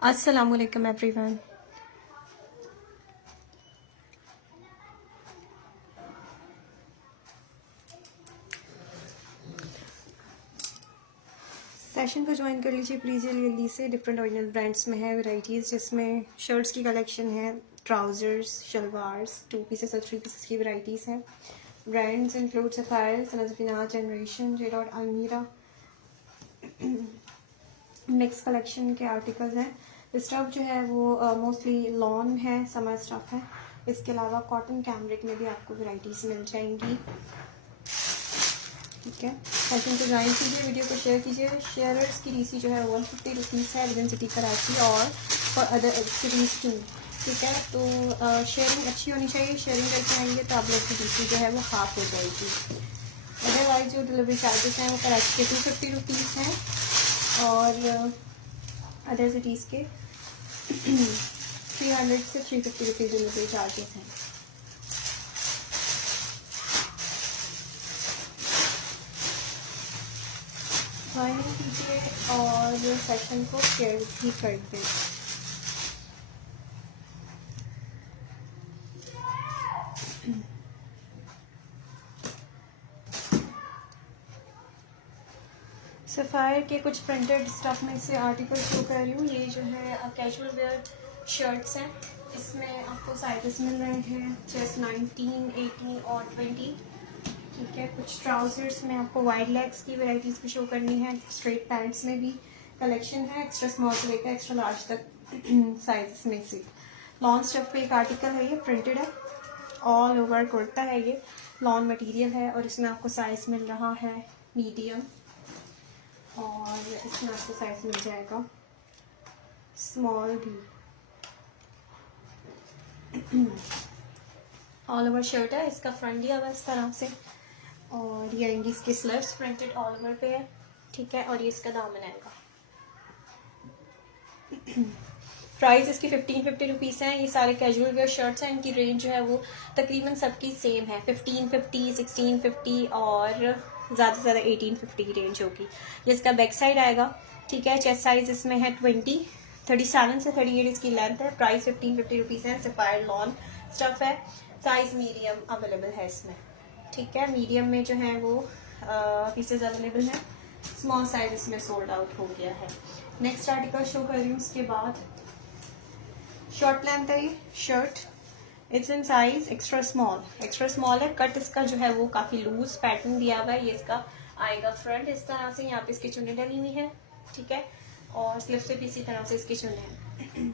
Assalamualaikum everyone. Session को join कर लीजिए प्लीज़ जल्दी से। डिफरेंट ऑरिजिनल ब्रांड्स में है वैराइटीज़, जिसमें शर्ट्स की कलेक्शन है, ट्राउज़र्स, शलवार्स, 2 पीसेस और 3 पीसेस की वैराइटीज़ हैं। ब्रांड्स इंक्लूड सफ़ायर, सनज़फिना, Generation, Z, Almirah. Mix collection के आर्टिकल्स हैं। स्टफ़ जो है वो मोस्टली लॉन है, समर स्टफ़ है। इसके अलावा कॉटन कैमरिक में भी आपको वैराइटीज़ मिल जाएंगी। ठीक है, फैशन को ज्वाइन कीजिए, वीडियो को शेयर कीजिए। शेयरर्स की डीसी जो है 150 रुपीज़ है विद इन सिटी कराची और फॉर अदर सिटीज़ टू। ठीक है, तो शेयरिंग अच्छी होनी चाहिए। शेयरिंग करके आएंगे तो आप लोग की डीसी जो है वो हाफ हो जाएगी। अदरवाइज जो डिलीवरी चार्जेस हैं वो कराची के 250 रुपीज़ हैं और अदर सिटीज़ के 300 से 350 रुपीज़ डिलीवरी चार्जेस हैं। ज्वाइन कीजिए और सेशन को शेयर भी कर दें। सफ़ायर के कुछ प्रिंटेड स्टफ में से आर्टिकल शो कर रही हूँ। ये जो है कैजुअल वेयर शर्ट्स हैं। इसमें आपको साइजेस मिल रहे हैं चेस्ट 19, 18 और 20। ठीक है, कुछ ट्राउजर्स में आपको वाइड लेग्स की वैराइटीज़ भी शो करनी है। स्ट्रेट पैंट्स में भी कलेक्शन है, एक्स्ट्रा स्मॉल से लेकर एक्स्ट्रा लार्ज तक साइजेस में से। लॉन स्टफ पे एक आर्टिकल है, ये प्रिंटेड है, ऑल ओवर कुर्ता है, ये लॉन मटेरियल है और इसमें आपको साइज मिल रहा है मीडियम और इसमें आपको साइज मिल जाएगा स्मॉल भी। ऑल ओवर शर्ट है, इसका फ्रंट दिया हुआ इस तरह से और ये आएंगी इसकी स्लीव्स प्रिंटेड ऑल ओवर पे है। ठीक है, और ये इसका दामन आएगा। प्राइस इसकी 1550 रुपीज़ है। ये सारे कैजुअल वेयर शर्ट्स हैं, इनकी रेंज जो है वो तकरीबन सबकी सेम है, 1550, 1650 और ज़्यादा से ज़्यादा 1850 की रेंज होगी। ये इसका बैक साइड आएगा। ठीक है, चेस्ट साइज इसमें है 37 से 38 इसकी लेंथ है। प्राइस 1550 रुपीज़ है। सफ़ायर लॉन स्टफ है, साइज मीडियम अवेलेबल है इसमें। ठीक है, मीडियम में जो है वो पीसेज अवेलेबल हैं, स्मॉल साइज इसमें सोल्ड आउट हो गया है। नेक्स्ट आर्टिकल शो कर रही हूँ। उसके बाद शॉर्ट लेंथ है ये shirt, it's in size extra small है। कट इसका जो है वो काफ़ी लूज पैटर्न दिया हुआ है। ये इसका आएगा फ्रंट इस तरह से, यहाँ पे इसकी चुन्नी डली हुई है। ठीक है, और स्लीव से भी इसी तरह से इसकी चुन्नी है।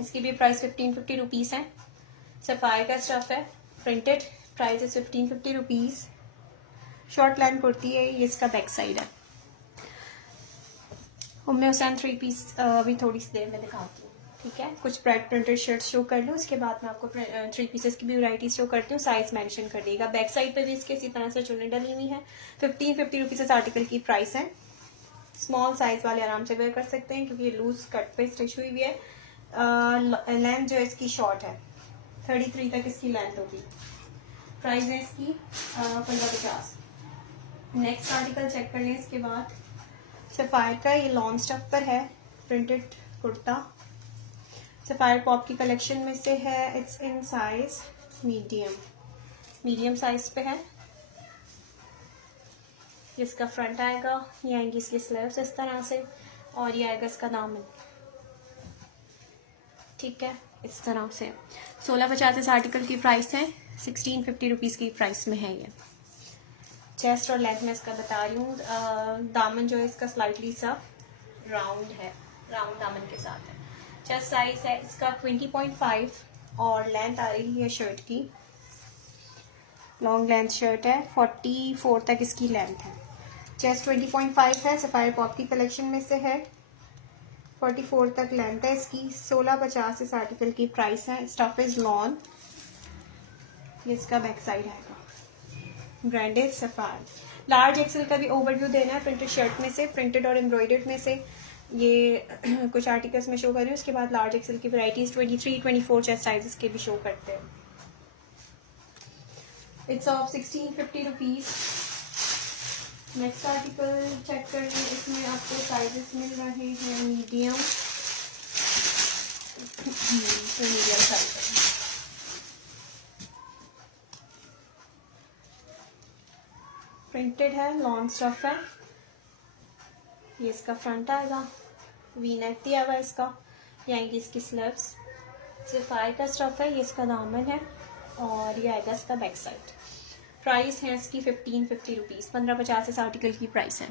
इसकी भी प्राइस 1550 रुपीज़ है। सफ़ायर का स्टफ है, printed, price is 1550 rupees. Short length kurti है, ये इसका बैक साइड है। उम्मे हुसैन 3 पीस अभी थोड़ी सी देर में दिखाती हूँ। ठीक है, कुछ ब्राइट प्रिंटेड शर्ट शो कर लो, उसके बाद मैं आपको 3 पीसेस की भी वैराइटीज शो करती हूँ। साइज मेंशन कर देगा। बैक साइड पे भी इसके इसी तरह से चुन्नी डली हुई है। 1550 रुपीज़ इस आर्टिकल की प्राइस है। स्मॉल साइज वाले आराम से वेयर कर सकते हैं क्योंकि ये लूज कट पे स्टिच हुई हुई है। लेंथ जो है इसकी शॉर्ट है, 33 तक इसकी लेंथ होगी। प्राइस है इसकी 1550। नेक्स्ट आर्टिकल चेक कर लें। इसके बाद सफ़ायर का ये लॉन्ग स्टफ पर है, प्रिंटेड कुर्ता। सफ़ायर पॉप की कलेक्शन में से है। It's in size medium size पे है। इसका फ्रंट आएगा, ये आएंगी इसकी स्लीव्स इस तरह से और ये आएगा इसका दामन। ठीक है, इस तरह से 1650 इस आर्टिकल की प्राइस है। 1650 रुपीज़ की प्राइस में है ये। चेस्ट और लेग में इसका बता रही हूँ। दामन जो है इसका स्लाइटली सा राउंड है, राउंड दामन के साथ है। चेस्ट साइज है इसका 20.5 और लेंथ आ रही है शर्ट की, लॉन्ग लेंथ शर्ट है, 44 तक इसकी लेंथ है। चेस्ट 20.5 है। सफ़ायर पॉप की कलेक्शन में से है, 44 तक लेंथ है इसकी। 1650 इस आर्टिकल की प्राइस है। स्टफ इज लॉन, ये इसका बैक साइड आएगा। Branded sapphire. लार्ज एक्सेल का भी ओवरव्यू देना है प्रिंटेड शर्ट में से, प्रिंटेड और एम्ब्रॉयडर्ड में से ये कुछ आर्टिकल्स में शो कर रही हूँ। उसके बाद लार्ज एक्सेल की वैराइटीज 23, 24 चेस्ट साइजेस के भी शो करते हैं। It's of 1650 rupees. Next article check कर लें। इसमें आपको साइजेस मिल रहे हैं मीडियम, मीडियम साइज है। प्रिंटेड है, लॉन्ग स्टफ है। ये इसका फ्रंट आएगा, वी नेक दिया हुआ इसका, यहाँ इसकी स्लीव्स, सिफाई का स्टफ है। ये इसका दामन है और ये आएगा इसका बैक साइड। प्राइस है इसकी 1550 रुपीज़। 1550 इस आर्टिकल की प्राइस है,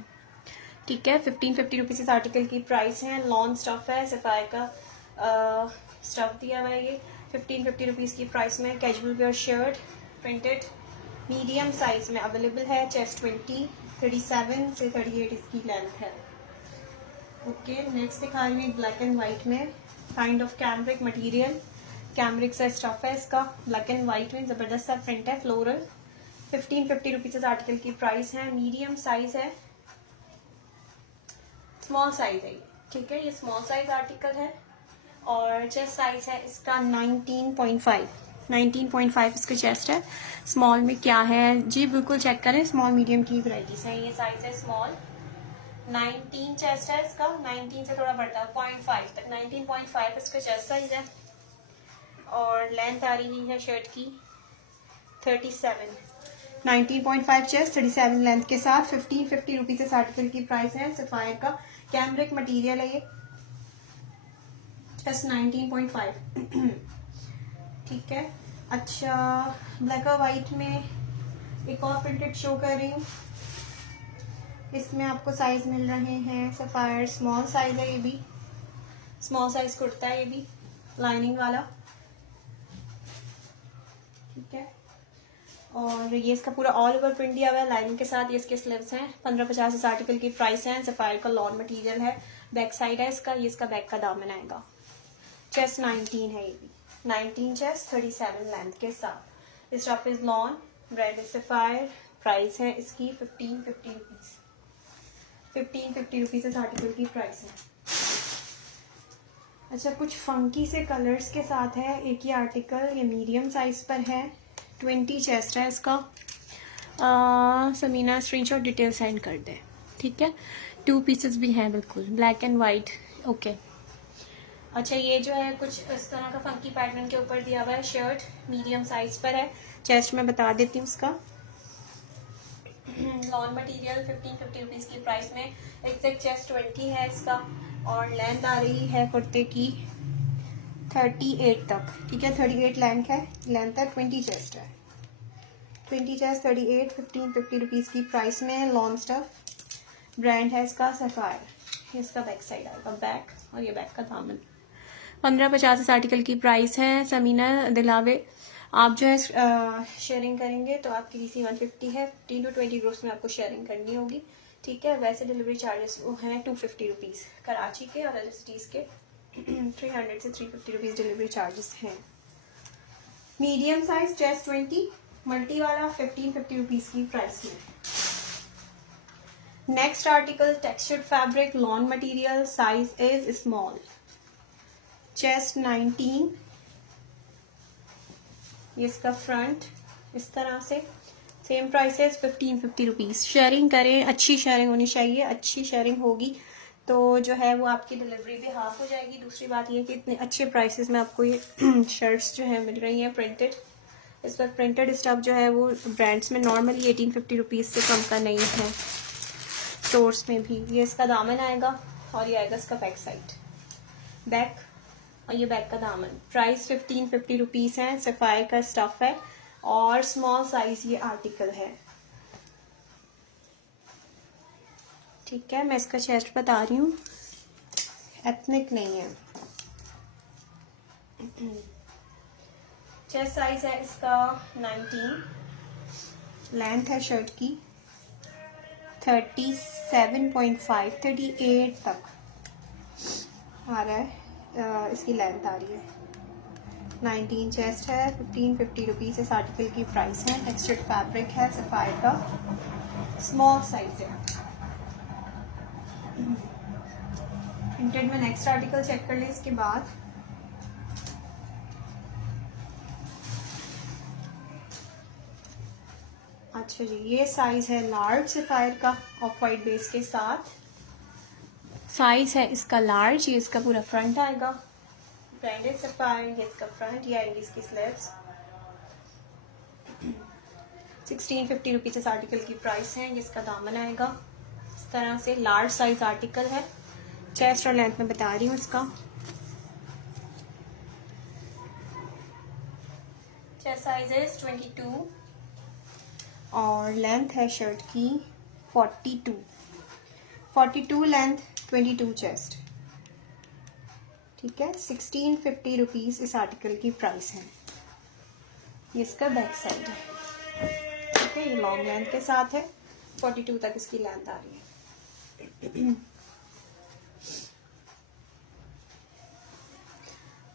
ठीक है। 1550 रुपीज़ इस आर्टिकल की प्राइस है। लॉन्ग स्टफ है, सिफाई का स्टफ दिया हुआ है। ये 1550 रुपीज़ की प्राइस में casual wear shirt printed medium size में अवेलेबल है। चेस्ट 20, 37 से 38 इसकी लेंथ है। ओके, नेक्स्ट दिखा रही हूँ ब्लैक एंड वाइट में, kind of cambric material, cambric सा स्टफ है इसका, ब्लैक एंड वाइट में जबरदस्त सा प्रिंट है, फ्लोरल। 1550 रुपीज़ इस आर्टिकल की प्राइस है। मीडियम साइज है, स्मॉल साइज है ये, ठीक है। ये स्मॉल साइज आर्टिकल है और चेस्ट साइज है इसका 19.5 इसका चेस्ट है। स्मॉल में क्या है जी, बिल्कुल चेक करें, स्मॉल मीडियम की वैराइटीज है। ये साइज है स्मॉल, 19 चेस्ट है इसका, 19 से थोड़ा बढ़ता है 0.5 तक, 19.5 इसका चेस्ट साइज है और लेंथ आ रही है शर्ट की 37, 19.5 चेस्ट 37 लेंथ के साथ। 1550 रुपीज़ इस आर्टिकल की प्राइस है। सफायर का कैमरिक मटेरियल है ये, जस्ट 19.5 ठीक है। अच्छा, ब्लैक और वाइट में एक और प्रिंटेड शो कर रही हूँ। इसमें आपको साइज मिल रहे हैं सफायर, स्मॉल साइज है ये भी, स्मॉल साइज कुर्ता है ये भी, लाइनिंग वाला, ठीक है। और ये इसका पूरा ऑल ओवर प्रिंट दिया हुआ है लाइनिंग के साथ। ये इसके स्लीव्स हैं। 1550 इस आर्टिकल की प्राइस है। सफायर का लॉन मटेरियल है, बैक साइड है इसका, ये इसका बैक का दामन आएगा। चेस्ट 19 है ये भी, 19 चेस्ट 37 लेंथ के साथ। इस top is lawn, brand is sapphire. Price है इसकी 1550 रुपीज़। 1550 रुपीज़ इस आर्टिकल की प्राइस है। अच्छा, कुछ फंकी से कलर्स के साथ है एक ही आर्टिकल। ये मीडियम साइज पर है, 20 चेस्ट है इसका। समीना स्क्रीनशॉट डिटेल सेंड कर दे, ठीक है। 2 पीसेस भी हैं, बिल्कुल ब्लैक एंड वाइट, ओके। अच्छा, ये जो है कुछ इस तरह का फंकी पैटर्न के ऊपर दिया हुआ है। शर्ट मीडियम साइज पर है। चेस्ट में बता देती हूँ उसका, लॉन मटेरियल 1550 रुपीज़ की प्राइस में। एग्जैक्ट चेस्ट 20 है इसका और लेंथ आ रही है कुर्ते की 38 तक, ठीक है। 38 लेंथ है, 20 चेस्ट है, 20 चेस्ट 38, 1550 रुपीज़ की प्राइस में। लॉन्ग स्टफ, ब्रांड है इसका सफायर। इसका बैक साइड आएगा, बैक, और ये बैक का दामन। 1550 इस आर्टिकल की प्राइस है। समीना दिलावे, आप जो है शेयरिंग करेंगे तो आपकी DC 150 है। 15 to 20 ग्रुप्स में आपको शेयरिंग करनी होगी, ठीक है। वैसे डिलीवरी चार्जेस वो हैं 250 रुपीज़, कराची के और अदर सिटीज़ के 300 से 350 रुपीज़ डिलीवरी चार्जेस हैं। मीडियम साइज चेस्ट 20, मल्टी वाला 1550 रुपीज़ की प्राइस में। Next article textured fabric, lawn material, size is small, chest 19। ये इसका फ्रंट इस तरह से, सेम प्राइसेस 1550 रुपीज़। शेयरिंग करें, अच्छी शेयरिंग होनी चाहिए, अच्छी शेयरिंग होगी तो जो है वो आपकी डिलीवरी भी हाफ हो जाएगी। दूसरी बात ये कि इतने अच्छे प्राइसेस में आपको ये शर्ट्स जो है मिल रही हैं प्रिंटेड। इस पर प्रिंटेड स्टफ जो है वो ब्रांड्स में नॉर्मली 1850 रुपीज़ से कम का नहीं है, स्टोर्स में भी। ये इसका दामन आएगा और ये आएगा इसका बैक साइड, बैक, और ये बैक का दामन। प्राइस 1550 रुपीज़ है। सफायर का स्टफ है और स्मॉल साइज ये आर्टिकल है, ठीक है। मैं इसका चेस्ट बता रही हूँ, एथनिक नहीं है। चेस्ट साइज है इसका 19, लेंथ है शर्ट की 37.5, 38 तक आ रहा है। इसकी लेंथ आ रही है 19 चेस्ट है। 1550 रुपीज़ इस आर्टिकल की प्राइस है। टेक्सचर्ड फैब्रिक है, सफायर का, स्मॉल साइज है। प्रिंटेड में नेक्स्ट आर्टिकल चेक कर ले इसके बाद। अच्छा जी, ये साइज है लार्ज, सफायर का, ऑफ वाइट बेस के साथ। साइज है इसका लार्ज, ये इसका पूरा फ्रंट आएगा, ब्रांडेड सफायर, ये इसका फ्रंट, ये आएंगी इसकी स्लीव्स। 1650 रुपीज़ इस आर्टिकल की प्राइस है। ये इसका दामन आएगा इस तरह से, लार्ज साइज आर्टिकल है। चेस्ट और लेंथ में बता रही हूँ इसका। चेस्ट साइज है 22 और लेंथ है शर्ट की 42 लेंथ, 22 चेस्ट। ठीक है, 1650 रुपीज़ इस आर्टिकल की प्राइस है। ये इसका बैक साइड है। ठीक है, ये लॉन्ग लेंथ के साथ है, 42 तक इसकी लेंथ आ रही है।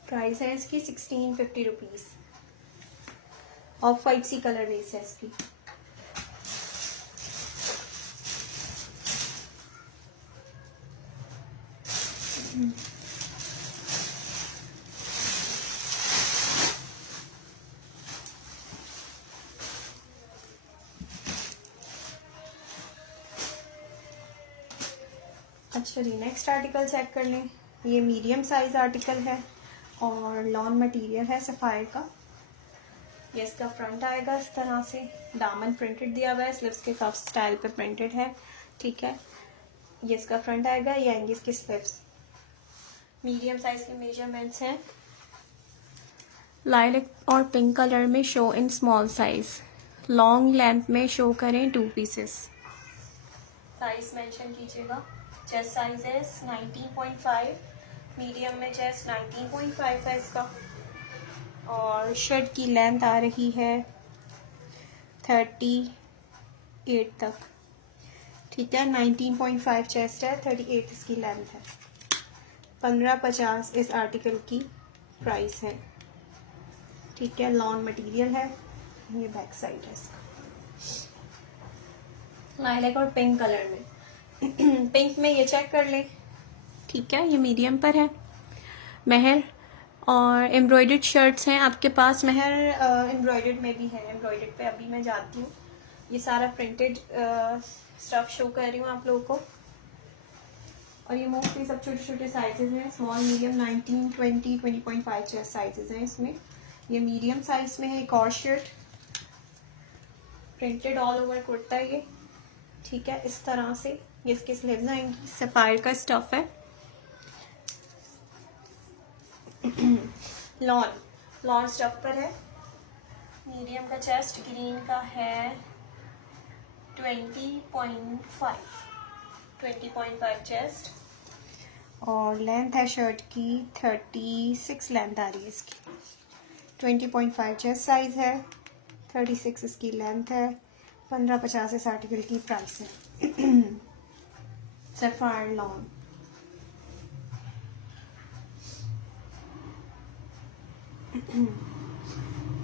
प्राइस है इसकी 1650 रुपीज़। ऑफ वाइट सी कलर बेस है इसकी। अच्छा जी, नेक्स्ट आर्टिकल चेक कर लें। ये मीडियम साइज आर्टिकल है और लॉन मटेरियल है सफायर का। ये इसका फ्रंट आएगा इस तरह से, दामन प्रिंटेड दिया हुआ है, स्लीव्स के कफ स्टाइल पे प्रिंटेड है। ठीक है, ये इसका फ्रंट आएगा, ये आएंगे इसकी स्लीव्स। मीडियम साइज के मेजरमेंट्स हैं। लाइलैक और पिंक कलर में show in small size, long length में शो करें 2 पीसेस। साइज मेंशन कीजिएगा। चेस्ट साइज है 19.5, मीडियम में चेस्ट 19.5 है इसका। और शर्ट की लेंथ आ रही है 38 तक। ठीक है, 19.5 चेस्ट है, 38 इसकी लेंथ है। 1550 इस आर्टिकल की प्राइस है। ठीक है, लॉन मटेरियल है। ये बैक साइड है इसका, लाइलैक और पिंक कलर में। पिंक में ये चेक कर ले। ठीक है, ये मीडियम पर है। महर और एम्ब्रॉयडर्ड शर्ट्स हैं आपके पास। महर एम्ब्रॉयडर्ड में भी है, एम्ब्रॉयडर्ड पे अभी मैं जाती हूँ। ये सारा प्रिंटेड स्टफ शो कर रही हूँ आप लोगों को। और ये मोस्टली सब छोटे छोटे साइजेस हैं, स्मॉल, मीडियम, 19, 20, 20.5 चेस्ट साइजेस हैं इसमें। ये मीडियम साइज में है। एक और shirt printed all over kurta है ये। ठीक है, इस तरह से ये इसके स्लीव्स आएंगी। सफायर का स्टफ है। लॉन स्टफ पर है। मीडियम का चेस्ट, ग्रीन का है 20.5 चेस्ट और लेंथ है शर्ट की 36 लेंथ आ रही है इसकी। 20.5 चेस्ट साइज है, 36 इसकी लेंथ है। 1550 इस आर्टिकल की प्राइस है। Sapphire lawn.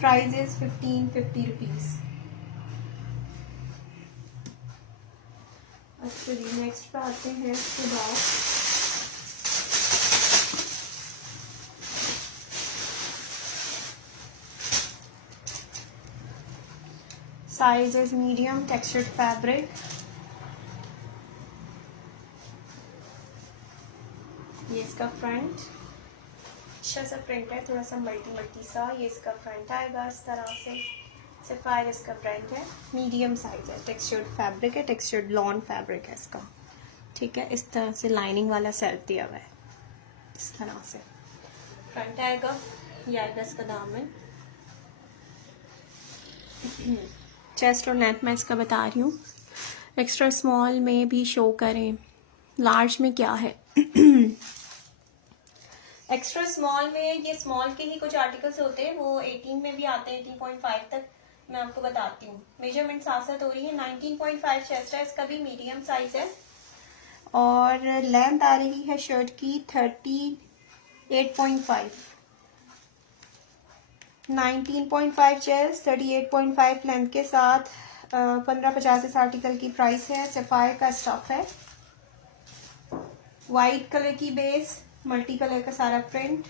Price is 1550 rupees. अच्छा जी, नेक्स्ट पे आते हैं। इसके बाद size is medium, textured fabric. ये इसका फ्रंट अच्छा सा प्रिंट है, थोड़ा सा मल्टी सा। ये इसका फ्रंट आएगा इस तरह से। सफायर इसका फ्रंट है, मीडियम साइज है, टेक्सचर्ड फैब्रिक है, टेक्सचर्ड लॉन फैब्रिक है इसका। ठीक है, इस तरह से लाइनिंग वाला सेट दिया हुआ है। इस तरह से फ्रंट आएगा। ये आएगा इसका दामन। चेस्ट और लेंथ मैं इसका बता रही हूँ। एक्स्ट्रा स्मॉल में भी शो करें, लार्ज में क्या है। एक्स्ट्रा स्मॉल में ये स्मॉल के ही कुछ आर्टिकल्स होते हैं, वो 18 में भी आते हैं, 18.5 तक। मैं आपको बताती हूँ, मेजरमेंट साथ साथ हो रही है। 19.5 चेस्ट है, इसका भी मीडियम साइज है। और लेंथ आ रही है शर्ट की 38.5। 19.5 चेस्ट, 38.5 लेंथ के साथ 1550 इस आर्टिकल की प्राइस है। सफायर का स्टफ है, वाइट कलर की बेस, मल्टी कलर का सारा print.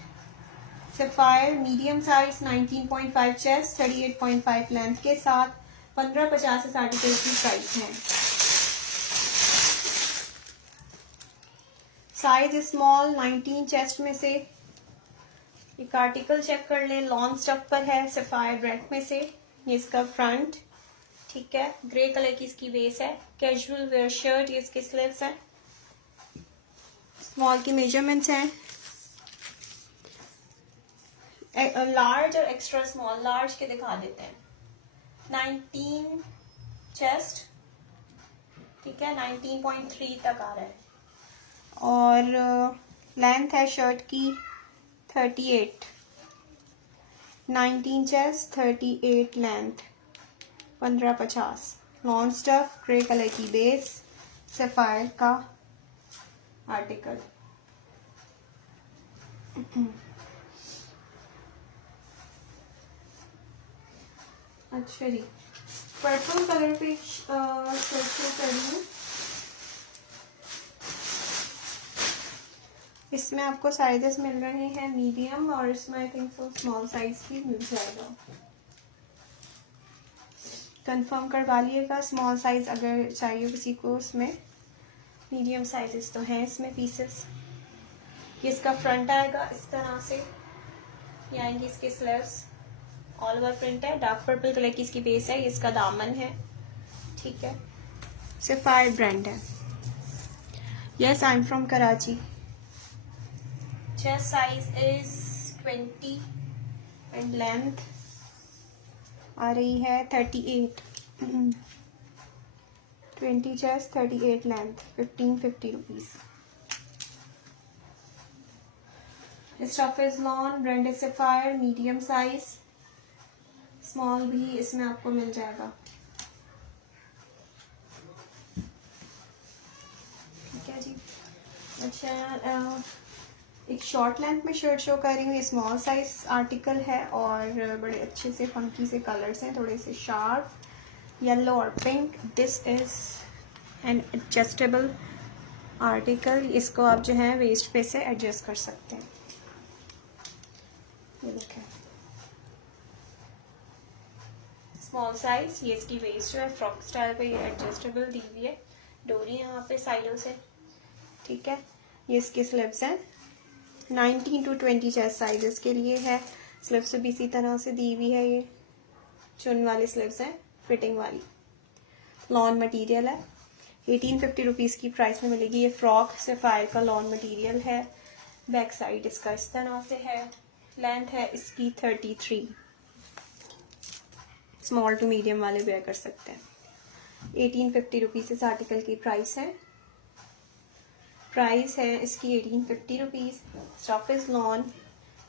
Sapphire medium size, 19.5 chest, 38.5 length के साथ 1550 इस आर्टिकल की प्राइस है। साइज स्मॉल, 19 चेस्ट में से एक आर्टिकल चेक कर लें, लॉन स्टफ पर है, सफायर रेड में से। ये इसका फ्रंट, ठीक है, ग्रे कलर की इसकी बेस है, कैजुअल वेयर शर्ट, ये इसके स्लीव्स है। स्मॉल की मेजरमेंट्स हैं, लार्ज और एक्स्ट्रा स्मॉल। लार्ज के दिखा देते हैं। 19 चेस्ट, ठीक है, 19.3 तक आ रहा है। और लेंथ है शर्ट की 38, 19 chest, 38 length, 1550। Lawn stuff, grey colour की बेस, सफायर का आर्टिकल। अच्छा जी, पर्पल कलर पे सर्च कर रही हूँ। इसमें आपको साइजेस मिल रहे हैं मीडियम, और इसमें I think so small size भी मिल जाएगा। कंफर्म करवा लिएगा स्मॉल साइज अगर चाहिए किसी को। इसमें मीडियम साइजेस तो हैं इसमें पीसेस। ये इसका फ्रंट आएगा इस तरह से, ये आएंगे इसके स्लीव्स, ऑल ओवर प्रिंट है, डार्क पर्पल कलर की इसकी बेस है, ये इसका दामन है, ठीक है, सफायर ब्रांड है। Yes, I am from Karachi. Chest size is 20 and length आ रही है 38। 20 chest, 38 length, 1550 rupees. Stuff is lawn, brand is Sapphire, medium size, small भी इसमें आपको मिल जाएगा। ठीक है जी। अच्छा, एक शॉर्ट लेंथ में शर्ट शो कर रही हूँ। ये स्मॉल साइज आर्टिकल है और बड़े अच्छे से फंकी से कलर्स हैं, थोड़े से शार्प, येलो और pink. This is an adjustable article. इसको आप जो है वेस्ट पे से एडजस्ट कर सकते हैं। ये देखें, स्मॉल साइज। ये इसकी वेस्ट जो है फ्रॉक स्टाइल पे, ये एडजस्टेबल दी हुई है, डोरी यहाँ पे साइडों से, ठीक है। ये इसके स्लीव्स हैं, 19 to 20 चेस्ट साइजेस के लिए है। स्लीव्स भी इसी तरह से दी हुई है, ये चुन वाली स्लीव्स हैं, फिटिंग वाली। लॉन मटेरियल है, 1850 रुपीज़ की प्राइस में मिलेगी। ये फ्रॉक सफायर का लॉन मटेरियल है। बैक साइड इसका इस तरह से है। लेंथ है इसकी 33। स्मॉल टू मीडियम वाले वेयर कर सकते हैं। 1850 रुपीज़ इस आर्टिकल की प्राइस है। प्राइस है इसकी 1850 रुपीज़। स्टफ इज लॉन,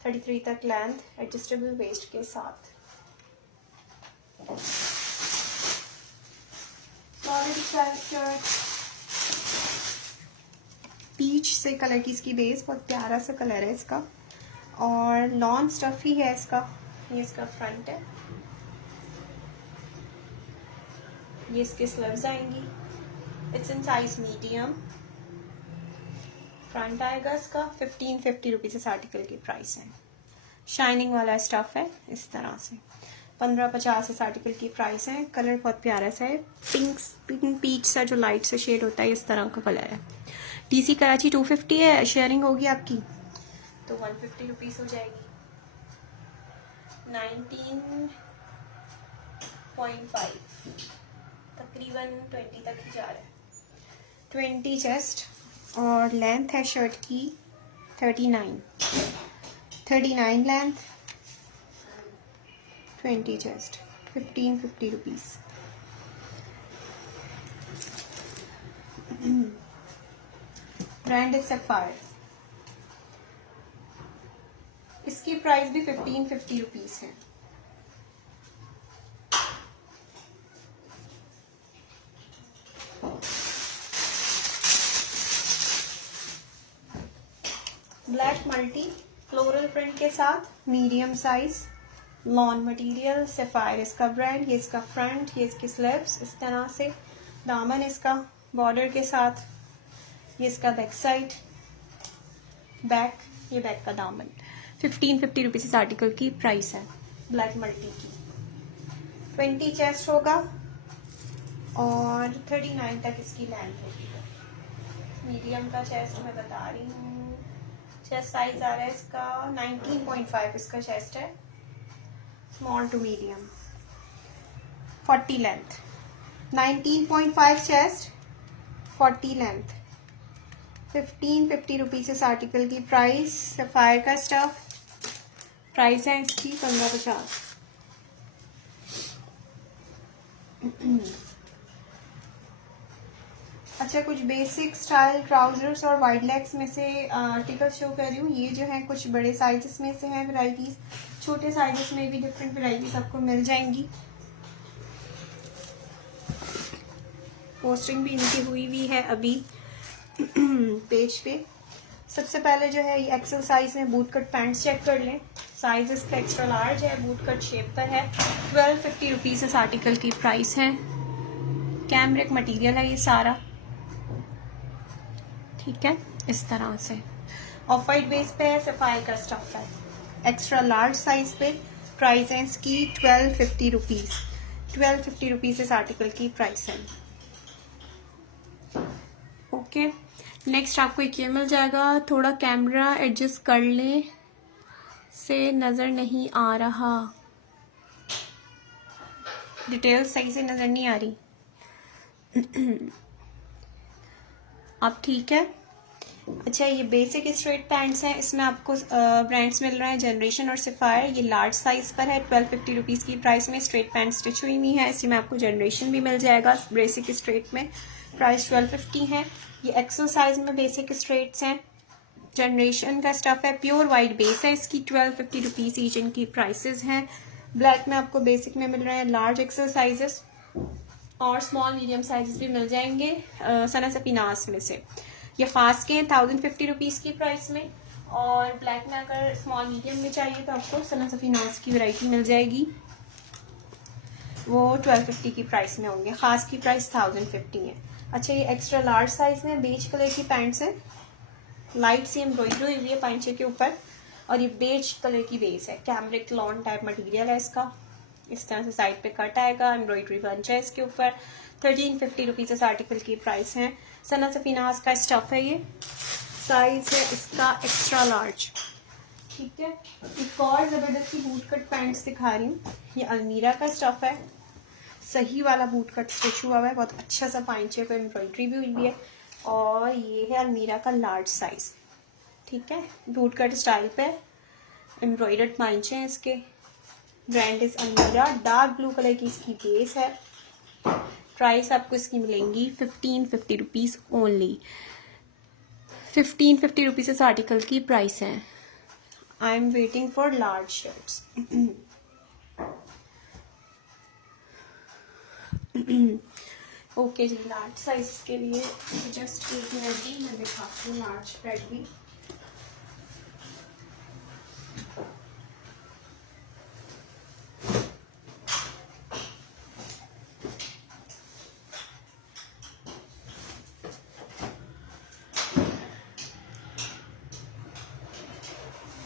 33 तक लेंथ, एडजस्टेबल वेस्ट के साथ। शर्ट पीच से कलर की इसकी बेस, बहुत प्यारा सा कलर है इसका, और लॉन स्टफ ही है इसका। ये इसका फ्रंट है, ये इसके स्लीव्स आएंगी। It's in size medium. Front आएगा इसका। 1550 रुपीज़ इस आर्टिकल की प्राइस है। शाइनिंग वाला स्टफ है इस तरह से। 1550 इस आर्टिकल की प्राइस है। कलर बहुत प्यारा सा है, पिंक पीच सा जो लाइट सा शेड होता है, इस तरह का कलर है। DC कराची 250 है, शेयरिंग होगी आपकी तो 150 रुपीज़ हो जाएगी। 19.5 तकरीबन 20 तक ही जा रहा है। 20 चेस्ट और लेंथ है शर्ट की 39 length, 20 chest, 1550 rupees. Brand is sapphire. इसकी प्राइस भी 1550 रुपीज़ है। ब्लैक मल्टी फ्लोरल प्रिंट के साथ, medium size, lawn material, sapphire इसका ब्रांड। ये इसका फ्रंट, ये इसके स्लीव्स इस तरह से, दामन इसका बॉर्डर के साथ, ये इसका बैक साइड, बैक, ये बैक का दामन। 1550 रुपीज़ इस आर्टिकल की प्राइस है ब्लैक मल्टी की। 20 चेस्ट होगा और 39 तक इसकी लेंथ होगी। मीडियम का चेस्ट मैं बता रही हूँ, चेस्ट साइज आ रहा है इसका 19.5 इसका चेस्ट है, small to medium, 40 length, 19.5 chest, 40 length, 1550 rupees इस आर्टिकल की प्राइस। सफायर का स्टफ, प्राइस है इसकी 1550। अच्छा, कुछ बेसिक स्टाइल ट्राउजर्स और वाइड लेग्स में से आर्टिकल शो कर रही हूँ। ये जो है कुछ बड़े साइजेस में से हैं वैरायटीज, छोटे साइजेस में भी डिफरेंट वैरायटीज आपको मिल जाएंगी। पोस्टिंग भी इनकी हुई है अभी पेज पे। सबसे पहले जो है ये एक्सेल साइज में बूट कट पैंट्स चेक कर लें। साइज इसका एक्स्ट्रा लार्ज है, बूट कट शेप पर है, 1250 रुपीज इस आर्टिकल की प्राइस है। कैमरिक मटेरियल है ये सारा, ठीक है, इस तरह से ऑफ वाइट बेस पे है, सफायर का स्टफ है, एक्स्ट्रा लार्ज साइज पे। प्राइस है इसकी 1250 रुपीज, 1250 रुपीज इस आर्टिकल की प्राइस है। ओके, नेक्स्ट आपको एक ये मिल जाएगा, थोड़ा कैमरा एडजस्ट कर ले से नजर नहीं आ रहा, डिटेल सही से नजर नहीं आ रही अब ठीक है। अच्छा, ये बेसिक स्ट्रेट पैंट्स हैं, इसमें आपको ब्रांड्स मिल रहे हैं जनरेशन और सफायर। ये लार्ज साइज पर है, 1250 रुपीज़ की प्राइस में स्ट्रेट पैंट स्टिच हुई हुई है। इसी में आपको जनरेशन भी मिल जाएगा बेसिक स्ट्रेट में, प्राइस 1250 है। ये एक्सेल साइज में बेसिक स्ट्रेट्स हैं, जनरेशन का स्टफ है, प्योर वाइट बेस है इसकी, 1250 रुपीज़ ईच इनकी प्राइसेस हैं। ब्लैक में आपको बेसिक में मिल रहे हैं लार्ज एक्सेल साइजेस और स्मॉल मीडियम साइजेस भी मिल जाएंगे सना सफीनास में से। ये फास्ट के हैं 1050 रुपीज़ की प्राइस में, और ब्लैक में अगर स्मॉल मीडियम में चाहिए तो आपको सना सफीनास की वैरायटी मिल जाएगी, वो 1250 की प्राइस में होंगे। खास की प्राइस 1050 है। अच्छा, ये एक्स्ट्रा लार्ज साइज में बेज कलर की पैंट्स है, लाइट सी एम्ब्रॉयडरी हुई है पैंचे के ऊपर, और ये बेज कलर की बेस है, कैमरिक लॉन टाइप मटेरियल है इसका। इस तरह से साइड पे कट आएगा, एम्ब्रॉयडरी बंच है इसके ऊपर। 1350 रुपीज़ इस आर्टिकल की प्राइस है। सना सफीनास का स्टफ है, ये साइज है इसका एक्स्ट्रा लार्ज, ठीक है। एक और जबरदस्ती बूट कट पैंट्स दिखा रही हूँ। ये अलमीरा का स्टफ है, सही वाला बूट कट स्टिच हुआ हुआ है, बहुत अच्छा सा पाइंचे पे एम्ब्रॉयडरी भी हुई है, और ये है अलमीरा का लार्ज साइज, ठीक है। बूट कट स्टाइल पे एम्ब्रॉयडर्ड पाइंचे हैं इसके। Brand is Almirah, dark blue colour की इसकी बेस है। प्राइस आपको इसकी मिलेंगी 1550 रुपीज़ ओनली, 1550 रुपीज़ इस आर्टिकल की प्राइस है। I am waiting for large shirts. Okay जी, लार्ज साइज के लिए जस्ट एक मिनट दी, मैं दिखाती हूँ लार्ज ब्रेड भी।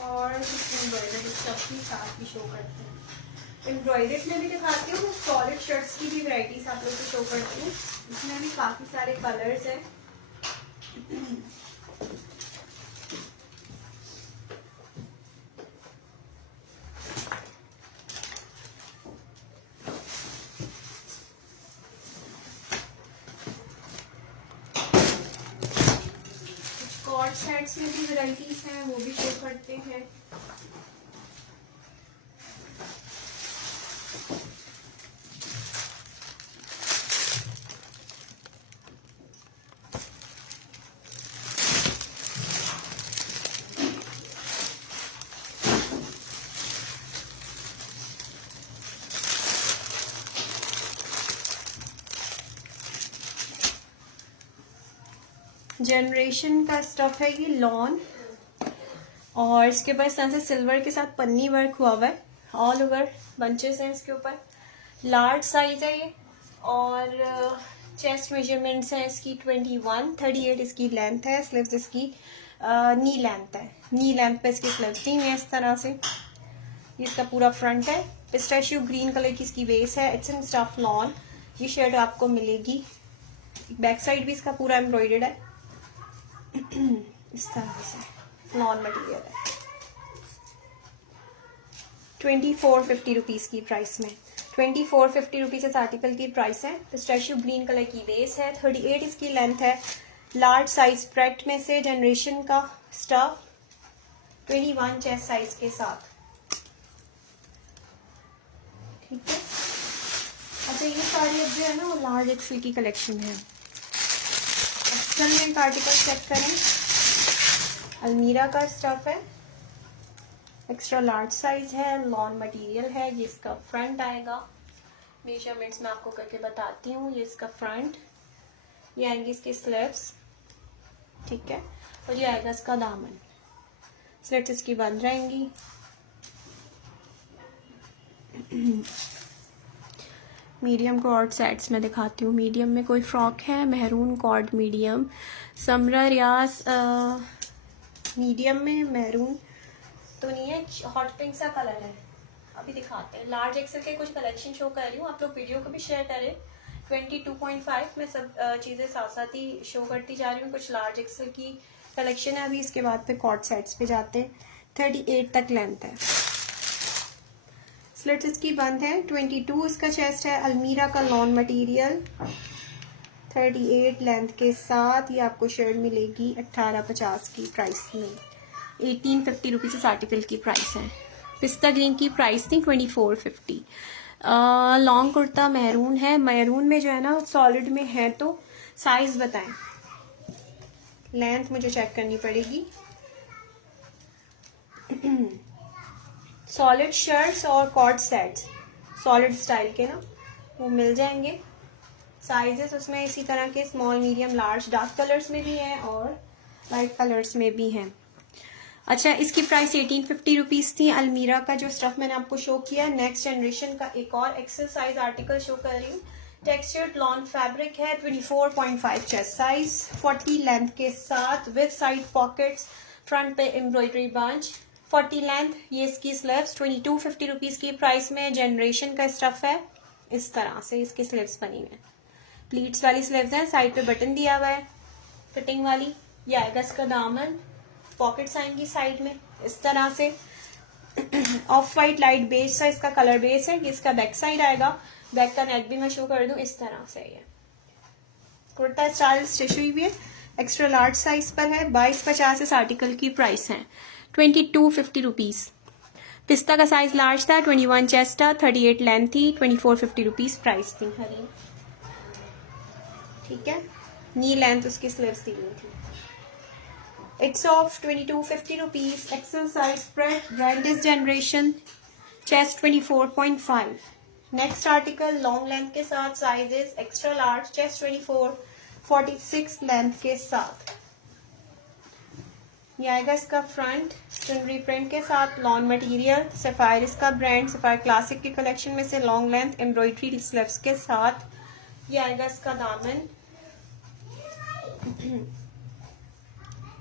और एम्ब्रॉयडर्ड स्टफ भी साथ भी शो करते हैं। एम्ब्रॉयडर्ड में भी दिखाती हूँ, सॉलिड शर्ट्स की भी वैराइटीज आप लोग को शो करती हूँ। इसमें भी काफी सारे कलर्स हैं। कुछ कॉर्ड सेट्स में भी वैराइटीज हैं, वो भी शो करते हैं। जनरेशन का स्टफ है ये लॉन, और इसके ऊपर इस तरह से सिल्वर के साथ पन्नी वर्क हुआ हुआ है, ऑल ओवर बंचेस हैं इसके ऊपर। लार्ज साइज है ये, और चेस्ट मेजरमेंट्स हैं इसकी 21, 38 इसकी लेंथ है। स्लीव्स इसकी नी लेंथ है, नी लेंथ पे इसकी स्लीव्स दी हुई है इस तरह से। ये इसका पूरा फ्रंट है, पिस्ताशियो ग्रीन कलर की इसकी बेस है, इट्स इन स्टफ लॉन। ये शर्ट आपको मिलेगी, बैक साइड भी इसका पूरा एम्ब्रॉयडर्ड है इस तरह से। नॉन मटेरियल है। 2450 रुपीज़ की प्राइस में, 2450 रुपीज़ इस आर्टिकल की प्राइस है। पिस्ताशियो ग्रीन कलर की बेस है, 38 इसकी लेंथ है, लार्ज साइज स्प्रेड में से जनरेशन का स्टफ, 21 चेस्ट साइज के साथ। ठीक है। अच्छा ये साड़ी अब जो है ना वो लार्ज एक्सेल की कलेक्शन है। एक्सेल में आर्टिकल चेक करें, अलमीरा का स्टफ है, एक्स्ट्रा लार्ज साइज है, लॉन मटेरियल है। ये इसका फ्रंट आएगा, मेजरमेंट्स मैं आपको करके बताती हूँ। ये इसका फ्रंट, ये आएंगे इसके स्लीव्स, ठीक है, और ये आएगा इसका दामन। स्लिट्स इसकी बंद रहेंगी। मीडियम कॉर्ड सेट्स मैं दिखाती हूँ। मीडियम में कोई फ्रॉक है, मेहरून कॉर्ड मीडियम, समरा रियाज मीडियम में, मेहरून तो नहीं है, हॉट पिंक सा कलर है। अभी दिखाते हैं। लार्ज एक्सेल के कुछ कलेक्शन शो कर रही हूँ, आप लोग वीडियो को भी शेयर करें। 22.5 में सब चीज़ें साथ साथ ही शो करती जा रही हूँ। कुछ लार्ज एक्सेल की कलेक्शन है अभी, इसके बाद पे कॉर्ड सेट्स पे जाते हैं। 38 तक लेंथ है, स्लिट्स इसकी बंद है। 22 इसका चेस्ट है, अलमीरा का लॉन मटेरियल, 38 लेंथ के साथ। ये आपको शर्ट मिलेगी 1850 की प्राइस में। 1850 रुपीज़ इस आर्टिकल की प्राइस है। पिस्ता ग्रीन की प्राइस थी 2450। लॉन्ग कुर्ता मैरून है, मैरून में जो है ना सॉलिड में है, तो साइज बताएं। लेंथ मुझे चेक करनी पड़ेगी। सॉलिड शर्ट्स और कॉर्ड सेट्स सॉलिड स्टाइल के ना वो मिल जाएंगे। साइजेस उसमें इसी तरह के small, medium, large, dark colours में भी हैं और लाइट कलर्स में भी हैं। अच्छा इसकी प्राइस 1850 रुपीज़ थी। अलमीरा का जो स्टफ मैंने आपको शो किया, नेक्स्ट जनरेशन का एक और एक्सेल साइज आर्टिकल शो कर रही हूँ। टेक्सचर्ड लॉन फैब्रिक है, 24.5 चेस्ट साइज, 40 लेंथ के साथ, विद साइड पॉकेट्स, फ्रंट पे एम्ब्रॉयडरी बंच, 40 लेंथ। ये इसकी स्लीव्स 2250 रुपीज़ की प्राइस में। जनरेशन का स्टफ है, इस तरह से इसकी स्लीव्स बनी हुई है। प्लीट्स वाली स्लीव्स हैं, साइड पे बटन दिया हुआ है फिटिंग वाली। ये आएगा इसका दामन, पॉकेट्स आएंगी साइड में इस तरह से। ऑफ वाइट लाइट बेज सा इसका कलर बेस है। ये इसका बैक साइड आएगा, बैक का नेक भी मैं शो कर दूं इस तरह से। ये कुर्ता स्टाइल स्टिच हुई हुई है, एक्स्ट्रा लार्ज साइज पर है। 2250 इस आर्टिकल की प्राइस है। 2250 रुपीज़। पिस्ता का साइज लार्ज था, 21 चेस्ट था, 38 लेंथ थी, 2450 रुपीज़ प्राइस थी हरी। ठीक है, नी लेंथ उसकी स्लीव्स दी हुई थी। It's of 2250 rupees. Excel size spread, grandest generation, chest 24.5. Next article long length के साथ, sizes extra large, chest 24, 46 length के साथ। ये आएगा इसका फ्रंट, सिल्वरी प्रिंट के साथ, लॉन मटेरियल, सफायर इसका ब्रांड, सफायर क्लासिक की कलेक्शन में से, लॉन्ग लेंथ एम्ब्रॉयडरी स्लीव्स के साथ। ये आएगा इसका दामन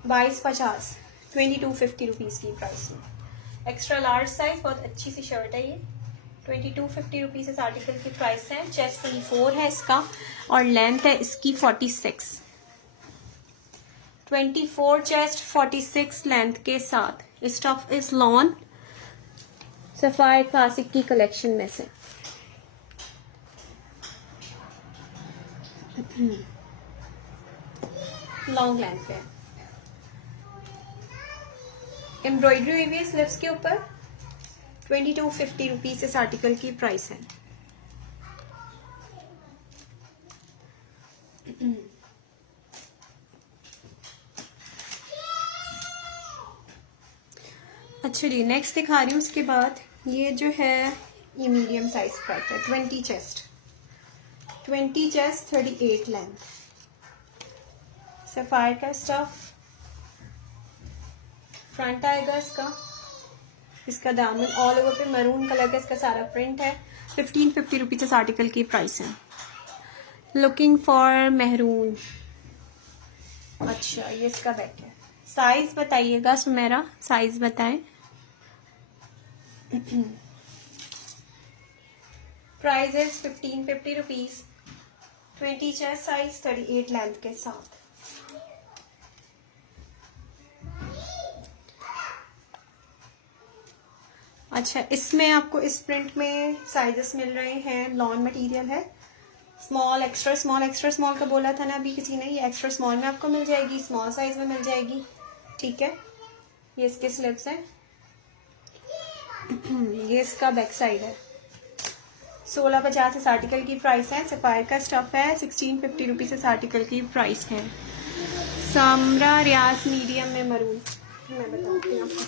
2250, 2250 रुपीज़ की प्राइस में। एक्स्ट्रा लार्ज साइज, बहुत अच्छी सी शर्ट है ये। 2250 रुपीज़ इस आर्टिकल की प्राइस है। चेस्ट 24 है इसका और लेंथ है इसकी 46। 24 चेस्ट, 46 लेंथ के साथ। Stuff is lawn, sapphire classic की कलेक्शन में से। लॉन्ग लेंथ पे एम्ब्रॉयडरी हुई हुई है स्लीव्स के ऊपर। 2250 रुपीज़ इस आर्टिकल की प्राइस है। अच्छा जी, नेक्स्ट दिखा रही हूँ। उसके बाद ये जो है ये मीडियम साइज स्कर्ट है, 20 चेस्ट, 38 लेंथ, सफायर का स्टफ। फ्रंट आएगा इसका, इसका दामन ऑल ओवर पे मरून कलर का इसका सारा प्रिंट है। 1550 रुपीज़ इस आर्टिकल की प्राइस है। Looking for maroon. अच्छा ये इसका बैक है। साइज बताइएगा सुमेरा, साइज बताएं। Price is 1550 rupees. 20 chest size, 38 length के साथ। अच्छा, इसमें आपको इस प्रिंट में साइजेस मिल रहे हैं, लॉन मटेरियल है, small, extra small, extra small का बोला था ना अभी किसी ने, ये एक्स्ट्रा स्मॉल में आपको मिल जाएगी, स्मॉल साइज में मिल जाएगी। ठीक है, ये इसके स्लिप्स हैं। ये इसका बैक साइड है। 1650 इस आर्टिकल की प्राइस है। सफायर का स्टफ है। 1650 रुपीज इस आर्टिकल की प्राइस है। सामरा रियाज मीडियम में मरून, मैं बताती हूँ आपको,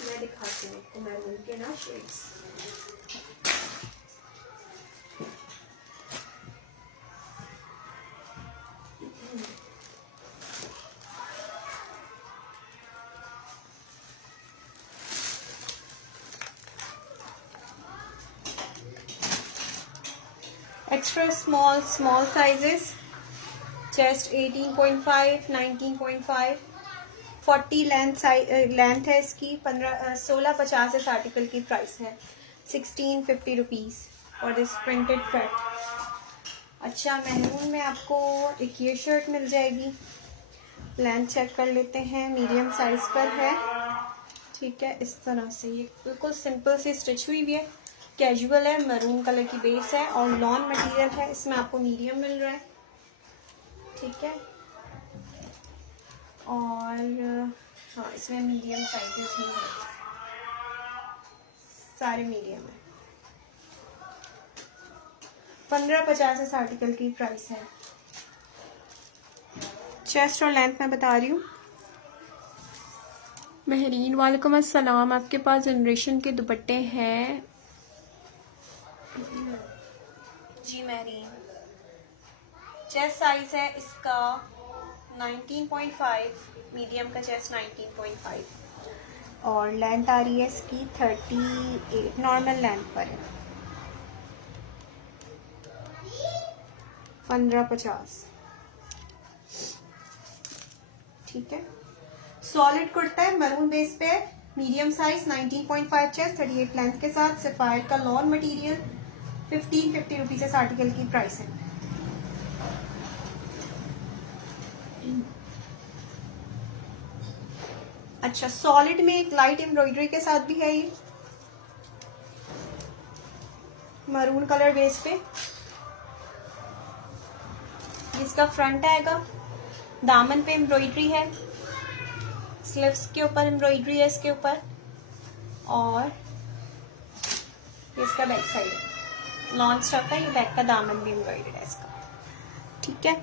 मैं दिखाती हूँ आपको मैरून के ना shades. Extra small, small sizes, chest 18.5, 19.5, 40 length है इसकी। 1650 इस आर्टिकल की प्राइस है। 1650 रुपीज और दिस प्रिंटेड कट। अच्छा, मैरून में आपको एक ये शर्ट मिल जाएगी। लेंथ चेक कर लेते हैं, मीडियम साइज पर है। ठीक है, इस तरह से ये बिल्कुल सिंपल सी स्टिच हुई है, कैजुअल है, मैरून कलर की बेस है और लॉन मटेरियल है। इसमें आपको मीडियम मिल रहा है। ठीक है, और हाँ, इसमें मीडियम साइजेस ही हैं, सारे मीडियम है। 1550 इस आर्टिकल की प्राइस है। चेस्ट और लेंथ मैं बता रही हूँ। महरीन, वालेकुम अस्सलाम। आपके पास जनरेशन के दुपट्टे हैं? जी महरीन, चेस्ट साइज है इसका 19.5, मीडियम का चेस्ट 19.5 और लेंथ आ रही है इसकी 38, नॉर्मल लेंथ पर है। 1550। ठीक है, सॉलिड कुर्ता है, मैरून बेस पे है, मीडियम साइज, 19.5 चेस्ट, 38 लेंथ के साथ, सफायर का लॉन मटेरियल। 1550 रुपीज इस आर्टिकल की प्राइस है। अच्छा, सॉलिड में एक लाइट एम्ब्रॉयडरी के साथ भी है ये, मरून कलर बेस पे। इसका फ्रंट आएगा, दामन पे एम्ब्रॉयडरी है, स्लीव्स के ऊपर एम्ब्रॉयडरी है इसके ऊपर, और इसका बैक साइड है, लॉन्ग स्टफ है, ये बैक का दामन भी एम्ब्रॉयडर्ड है इसका। ठीक है,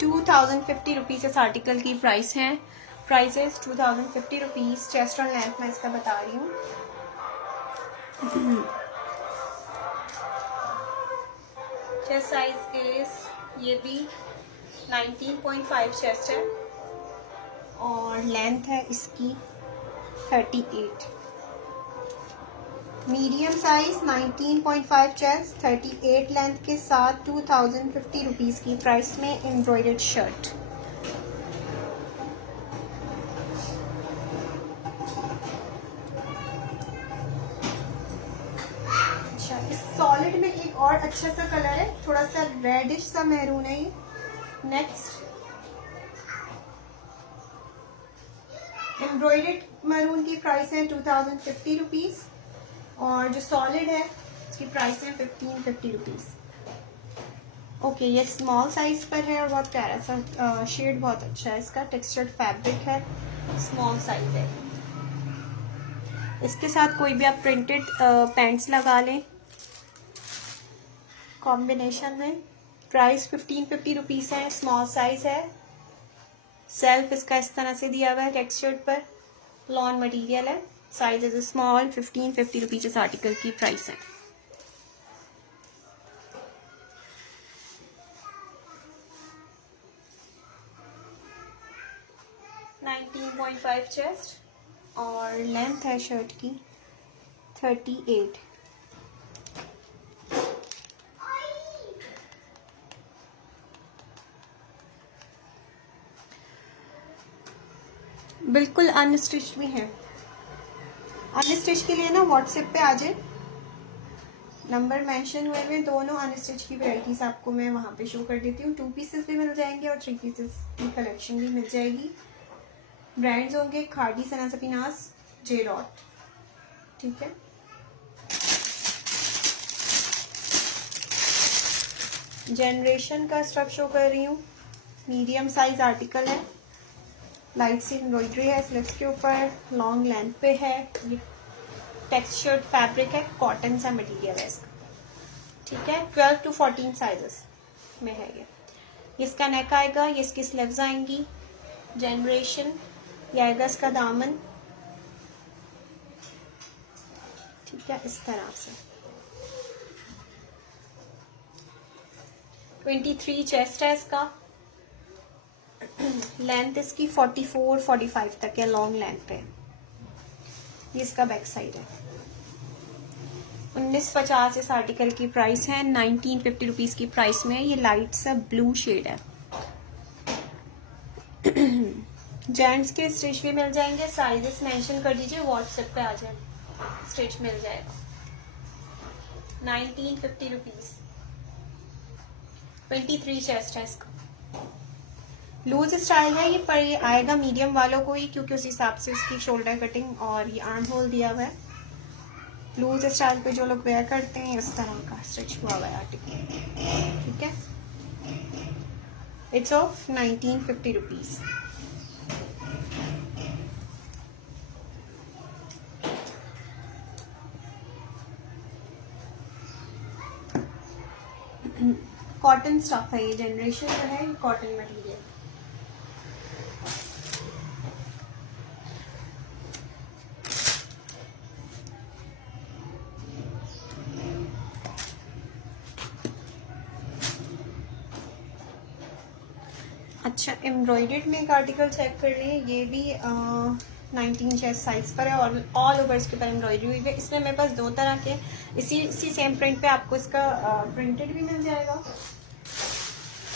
2050 रुपीज इस आर्टिकल की प्राइस है। Prices 2050 rupees. चेस्ट और लेंथ मैं इसका बता रही हूँ। चेस्ट साइज इज ये भी 19.5 चेस्ट है और लेंथ है इसकी 38। मीडियम साइज 19.5 चेस्ट, 38 लेंथ के साथ 2050 रुपीज की प्राइस में एम्ब्रॉयडर्ड शर्ट। अच्छा, इस सॉलिड में एक और अच्छा सा कलर है, थोड़ा सा रेडिश सा मैरून है ये। नेक्स्ट, एम्ब्रॉयडर्ड मैरून की प्राइस है 2050 रुपीज और जो सॉलिड है उसकी प्राइस है 1550 रुपीज। ओके, ये स्मॉल साइज पर है और बहुत प्यारा सा शेड, बहुत अच्छा है इसका, टेक्सचर्ड फैब्रिक है, स्मॉल साइज है। इसके साथ कोई भी आप प्रिंटेड पैंट्स लगा लें कॉम्बिनेशन में। प्राइस 1550 रुपीज है, स्मॉल साइज है, सेल्फ इसका इस तरह से दिया हुआ है टेक्सचर्ड पर, लॉन मटेरियल है, साइज इज स्मॉल। 1550 रुपीज इस आर्टिकल की प्राइस है। .5 चेस्ट और लेंथ है शर्ट की 38। बिल्कुल अनस्टिच भी है। अनस्टिच के लिए ना व्हाट्सएप पे आ जाए, नंबर मेंशन हुए हुए, दोनों अनस्टिच की वैरायटीज आपको मैं वहाँ पे शो कर देती हूँ। 2 पीसेस भी मिल जाएंगे और 3 पीसेस की कलेक्शन भी मिल जाएगी। ब्रांड्स होंगे खादी, सना सफीनाज, जे रॉट। ठीक है, जनरेशन का स्टफ शो कर रही हूँ। मीडियम साइज आर्टिकल है, लाइट सी एम्ब्रॉयडरी है स्लीव्स के ऊपर, लॉन्ग लेंथ पे है, ये टेक्सचर्ड फैब्रिक है, कॉटन सा मटेरियल है इसका। ठीक है, 12 to 14 साइजेस में है ये। इसका नेक आएगा, ये इसकी स्लीव्स आएंगी। जनरेशन, ये आएगा इसका दामन। ठीक है, इस तरह से 23 चेस्ट है इसका। लेंथ इसकी 44-45 तक है, लॉन्ग लेंथ है। ये इसका बैक साइड है। 1950 इस आर्टिकल की प्राइस है। 1950 रुपीज की प्राइस में ये लाइट सा ब्लू शेड है। जेंट्स के स्टिच भी मिल जाएंगे, साइजेस मेंशन कर दीजिए, व्हाट्सएप पे आ जाए, स्टिच मिल जाएगा। 1950 रुपीज। 23 चेस्ट है इसका। लूज स्टाइल है ये, पर ये आएगा मीडियम वालों को ही, क्योंकि उस हिसाब से इसकी शोल्डर कटिंग और ये आर्म होल दिया हुआ है। लूज स्टाइल पे जो लोग वेयर करते हैं, इस तरह का स्टिच हुआ हुआ है आर्टिकल। ठीक है, it's of 1950 rupees. Cotton stuff है ये, जनरेशन जो है कॉटन मटेरियल। अच्छा, एम्ब्रॉयडर्ड में एक आर्टिकल चेक कर रही है, ये भी 19 चेस्ट साइज पर है और ऑल ओवर इसके ऊपर एम्ब्रॉयडरी हुई है। इसमें मेरे पास दो तरह के, इसी सेम प्रिंट पे आपको इसका प्रिंटेड भी मिल जाएगा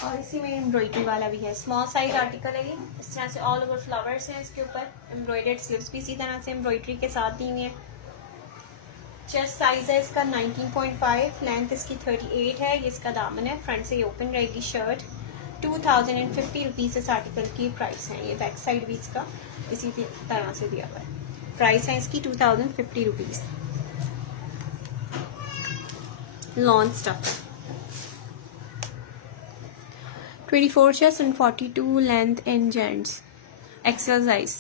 और इसी में एम्ब्रॉयडरी वाला भी है। स्मॉल साइज आर्टिकल है ये, इस तरह से ऑल ओवर फ्लावर्स हैं इसके ऊपर, एम्ब्रॉयडर्ड स्लीव्स भी इसी तरह से एम्ब्रॉयडरी के साथ दी हुई है। चेस्ट साइज है इसका 19.5, लेंथ इसकी 38 है। ये इसका दामन है, फ्रंट से ये ओपन रहेगी शर्ट। 2050 रुपीज इस आर्टिकल की प्राइस है। ये बैक साइड भी इसका इसी तरह से दिया हुआ है। प्राइस है इसकी 2050 rupees. Long stuff, 24 chest and 42 length in gents. XL size,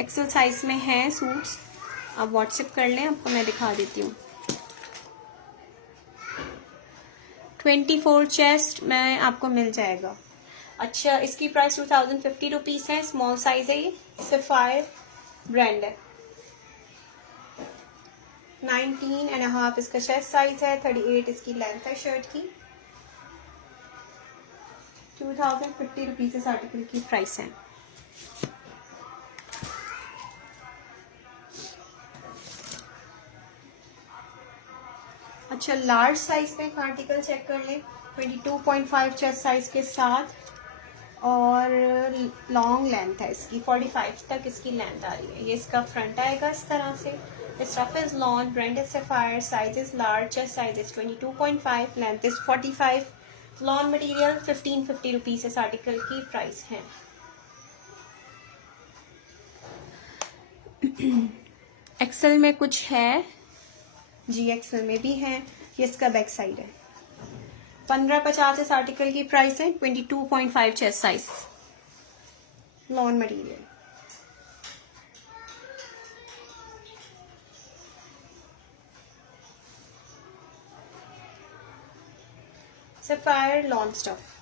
XL size में है सूट्स। आप व्हाट्सएप कर लें, आपको मैं दिखा देती हूँ। 24 चेस्ट में आपको मिल जाएगा। अच्छा, इसकी प्राइस 2050 रुपीज है। स्मॉल साइज है ये, सफायर ब्रांड है। 19.5 इसका चेस्ट साइज है, 38 इसकी लेंथ है शर्ट की। 2050 रुपीज इस आर्टिकल की प्राइस है। अच्छा, लार्ज साइज में एक आर्टिकल चेक कर लें। 22.5 चेस्ट साइज के साथ और लॉन्ग लेंथ है इसकी, 45 तक इसकी लेंथ आ रही है। ये इसका फ्रंट आएगा इस तरह से। Stuff is long, brand is sapphire, size is large, chest size is 22.5, length is 45, long material. 1550 rupees इस आर्टिकल की प्राइस है। एक्सेल में कुछ है, जी एक्सेल में भी है। ये इसका बैक साइड है। 1550 इस आर्टिकल की प्राइस है। 22.5 chest size, lawn material. Sapphire lawn stuff.